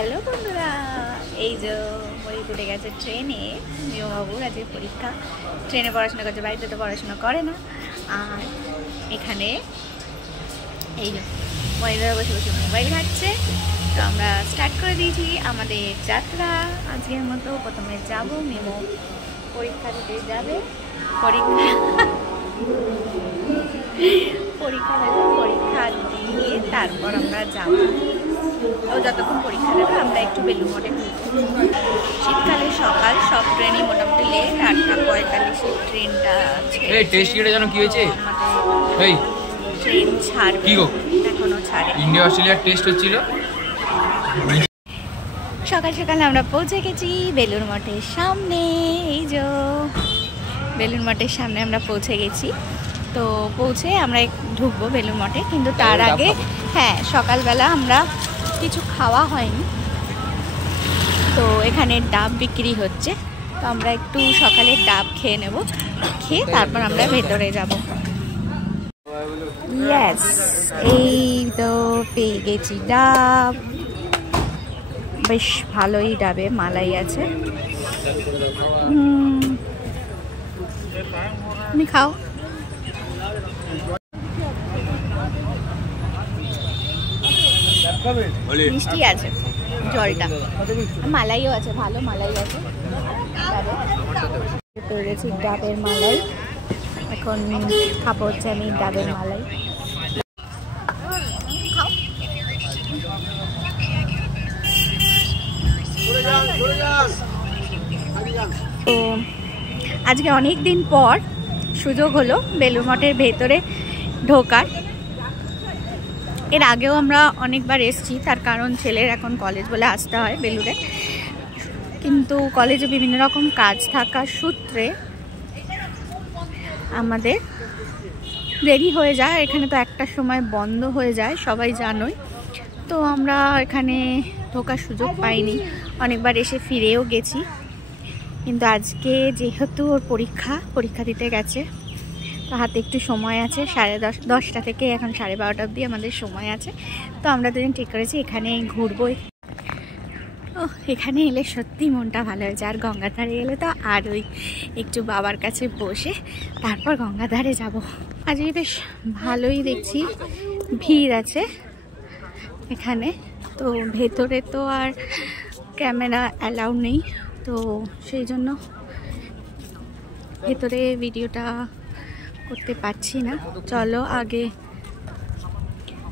Hello বন্ধুরা, এই যে বই উঠে গেছে ট্রেনে। বাবুর আজকে পরীক্ষা, ট্রেনে পড়াশোনা করছে, বাড়িতে তো পড়াশোনা করে না। আর এখানে এই যে মহিলারা বসে বসে মোবাইল ঘাটছে। তো আমরা স্টার্ট করে দিয়েছি আমাদের যাত্রা আজকের মতো। প্রথমে যাব মেমো পরীক্ষা দিতে যাবে, পরীক্ষা দিয়ে তারপর আমরা যাব। ও যতক্ষণ পরীক্ষা দেবে আমরা একটু বেলুড় মঠে ঘুরবো। শীতকালে সকাল, সব ট্রেনই মোটামুটি লেট। 8:45 ট্রেনটা ট্রেন ছাড়বে, এখনো ছাড়ে। ইন্ডিয়া অস্ট্রেলিয়ার টেস্ট হচ্ছিল। সকাল সকাল আমরা পৌঁছে গেছি বেলুড় মঠের সামনে। এই যে বেলুড় মঠের সামনে আমরা পৌঁছে গেছি। তো পৌঁছে আমরা ঢুকবো বেলুড় মঠে, কিন্তু তার আগে সকালবেলা আমরা কিছু খাওয়া হয়নি। তো এখানে ডাব বিক্রি হচ্ছে, তো আমরা একটু সকালের ডাব খেয়ে নেব, খেয়ে তারপর আমরা ভেতরে যাব। ইয়েস, এই তো পেয়ে গেছি ডাব। বেশ ভালোই ডাবে মালাই আছে। তুমি খাও। মিষ্টি আছে জলটা, মালাইও আছে, ভালো মালাই আছে। পেয়ে গেছি ডাবের মালাই, এখন খাবো হচ্ছে আমি ডাবের মালাই। তো আজকে অনেক দিন পর সুযোগ হলো বেলুড় মঠের ভেতরে ঢোকার। এর আগেও আমরা অনেকবার এসেছি, তার কারণ ছেলের এখন কলেজ বলে আসতে হয় বেলুড়ে, কিন্তু কলেজে বিভিন্ন রকম কাজ থাকার সূত্রে আমাদের দেরি হয়ে যায়। এখানে তো একটার সময় বন্ধ হয়ে যায়, সবাই জানোই। তো আমরা এখানে ঢোকার সুযোগ পাইনি, অনেকবার এসে ফিরেও গেছি। কিন্তু আজকে যেহেতু ওর পরীক্ষা দিতে গেছে, তো হাতে একটু সময় আছে, 10:30 থেকে এখন 12:30 অবধি আমাদের সময় আছে। তো আমরা দুজন ঠিক করেছি এখানে ঘুরবো। এখানে এলে সত্যি মনটা ভালো হয়েছে। আর গঙ্গাধারে এলে তো আরই একটু বাবার কাছে বসে তারপর গঙ্গাধারে যাব। আজকে বেশ ভালোই দেখছি ভিড় আছে এখানে। তো ভেতরে তো আর ক্যামেরা অ্যালাউ নেই, তো সেই জন্য ভেতরে ভিডিওটা করতে পারছি না। চলো আগে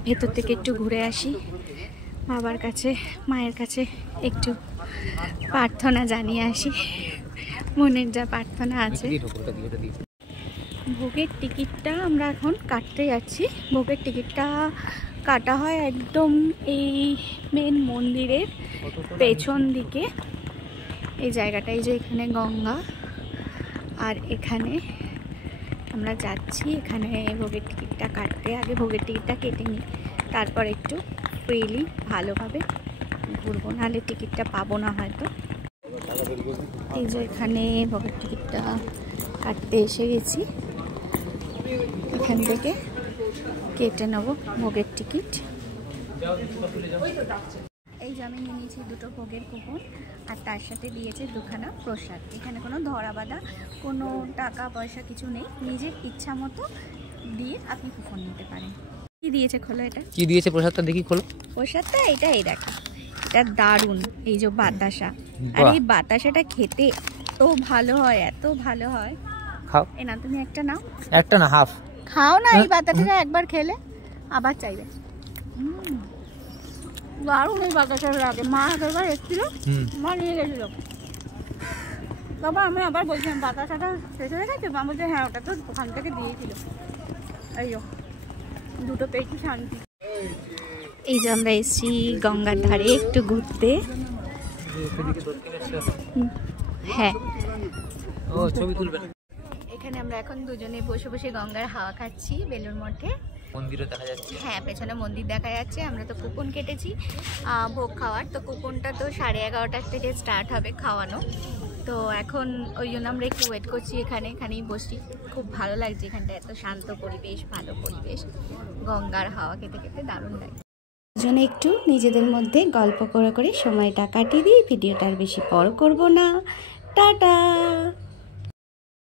ভেতর থেকে একটু ঘুরে আসি, বাবার কাছে মায়ের কাছে একটু প্রার্থনা জানিয়ে আসি, মনের যা প্রার্থনা আছে। ভোগের টিকিটটা আমরা এখন কাটতে যাচ্ছি। ভোগের টিকিটটা কাটা হয় একদম এই মেন মন্দিরের পেছন দিকে, এই জায়গাটাই যে এখানে গঙ্গা, আর এখানে আমরা যাচ্ছি। এখানে ভোগের টিকিটটা কাটতে, আগে ভোগের টিকিটটা কেটে নিই, তারপর একটু ফ্রিলি ভালোভাবে ঘুরবো, নাহলে টিকিটটা পাবো না হয়তো। এই যে এখানে ভোগের টিকিটটা কাটতে এসে গেছি, এখান থেকে কেটে নেবো ভোগের টিকিট। এই যে আমি নিয়ে নিয়েছি 2টো ভোগের কুপন, আর তার সাথে দিয়েছে 2খানা প্রসাদ। এখানে কোনো ধরা বাঁধা কোনো টাকা পয়সা কিছু নেই, নিজের ইচ্ছা মতো দিয়ে আপনি কুপন নিতে পারেন। কি দিয়েছে খোলো, এটা কি দিয়েছে প্রসাদটা দেখি, খোলো প্রসাদটা। এই দেখো, এটা দারুণ। এই যে বাতাসা, আর এই বাতাসাটা খেতে এত ভালো হয়, এত ভালো হয়। খাও, এই না তুমি একটা নাও। একটা না, হাফ খাও না। এই বাতাসাটা একবার খেলে আবার চাইবে। দারুণ এই বাতাসাটা লাগে। মা একবার এসেছিল, মা নিয়ে গেছিল, তারপর আমি আবার বলছিলাম বাতাসাটা শেষ হয়ে গেছে। মা বলছে হ্যাঁ, ওটা তো ওখান থেকে দিয়েছিল। এই 2টো পেয়েছি, শান্তি। এই যে আমরা এসেছি গঙ্গার ধারে একটু ঘুরতে। হ্যাঁ, এখানে আমরা এখন দুজনে বসে বসে গঙ্গার হাওয়া খাচ্ছি বেলুড় মঠে। মন্দিরও দেখা যাচ্ছে, হ্যাঁ পেছনে মন্দির দেখা যাচ্ছে। আমরা তো কুপন কেটেছি ভোগ খাওয়ার, তো কুপনটা তো 11:30 থেকে স্টার্ট হবে খাওয়ানো। তো এখন ওই জন্য আমরা একটু ওয়েট করছি, এখানেই বসি। খুব ভালো লাগছে এখানটা, এত শান্ত পরিবেশ, ভালো পরিবেশ, গঙ্গার হাওয়া খেতে খেতে দারুণ লাগে। দুজনে একটু নিজেদের মধ্যে গল্প করে করে সময়টা কাটিয়ে দিই। ভিডিওটা আর বেশি বড় করব না। টাটা।